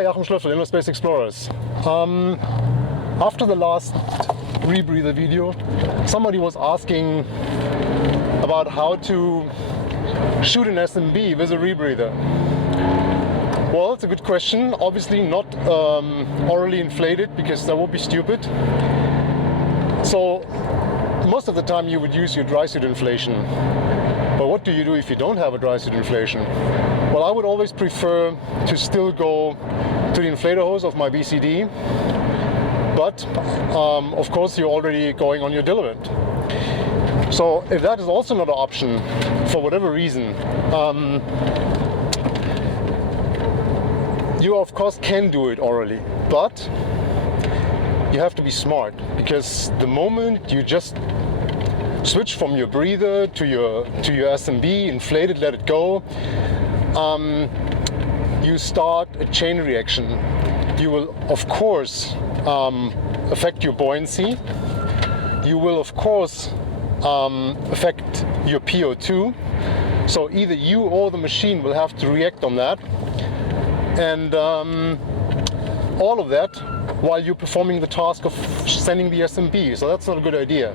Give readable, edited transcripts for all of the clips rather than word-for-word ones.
Hi, Achim Schlöffel, InnerSpace Explorers. After the last rebreather video, somebody was asking about how to shoot an SMB with a rebreather. Well, it's a good question. Obviously not orally inflated, because that would be stupid. So most of the time you would use your dry suit inflation. But what do you do if you don't have a dry suit inflation? Well, I would always prefer to still go to the inflator hose of my BCD, but of course you're already going on your diluent. So if that is also not an option for whatever reason, you of course can do it orally, but you have to be smart, because the moment you just switch from your breather to your SMB, inflate it, let it go, you start a chain reaction. You will of course affect your buoyancy. You will of course affect your PO2. So either you or the machine will have to react on that, and all of that while you're performing the task of sending the SMB. So that's not a good idea.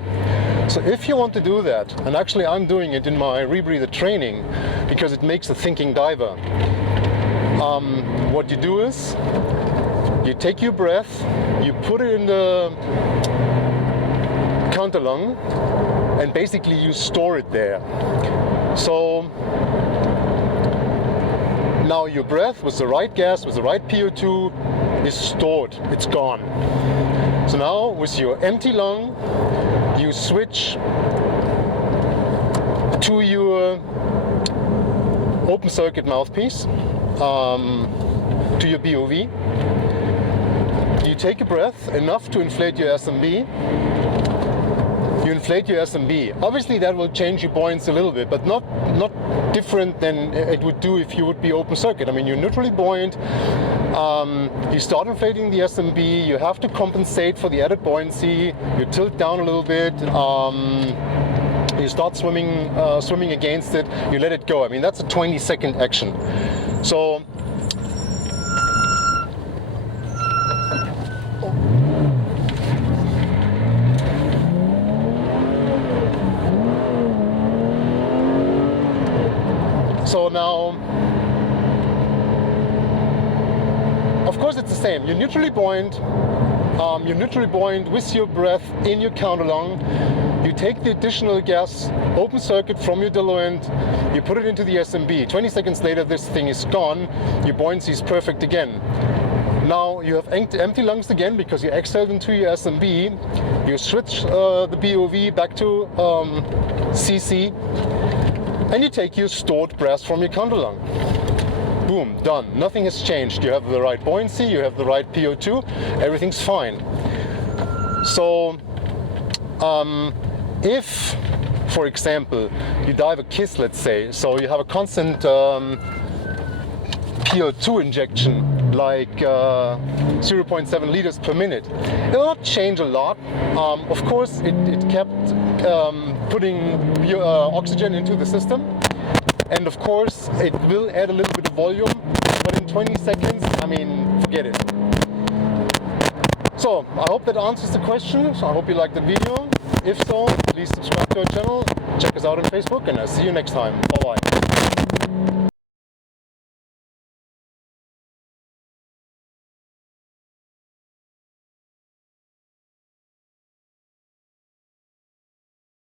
So if you want to do that, and actually I'm doing it in my rebreather training because it makes a thinking diver, what you do is you take your breath, you put it in the counter lung, and basically you store it there. So now your breath with the right gas, with the right PO2 is stored, it's gone. So now with your empty lung, you switch to your open circuit mouthpiece, to your BOV. You take a breath, enough to inflate your SMB. You inflate your SMB. Obviously that will change your buoyancy a little bit, but not different than it would do if you would be open circuit. I mean, you're neutrally buoyant. You start inflating the SMB, you have to compensate for the added buoyancy, you tilt down a little bit, you start swimming against it, you let it go. I mean, that's a 20-second action. So now, of course it's the same. You're neutrally buoyant. You're neutrally buoyant with your breath in your counter lung. You take the additional gas, open circuit from your diluent, you put it into the SMB. 20 seconds later, this thing is gone. Your buoyancy is perfect again. Now you have empty lungs again because you exhaled into your SMB. You switch the BOV back to CC, and you take your stored breath from your counter lung. Boom, done. Nothing has changed. You have the right buoyancy, you have the right PO2, everything's fine. So if, for example, you dive a KISS, let's say, so you have a constant PO2 injection, like 0.7 liters per minute, it will not change a lot. Of course, it kept putting oxygen into the system, and of course it will add a little bit of volume, but in 20 seconds, I mean, forget it. So I hope that answers the question. So I hope you liked the video. If so, please subscribe to our channel, check us out on Facebook, and I'll see you next time. Bye bye.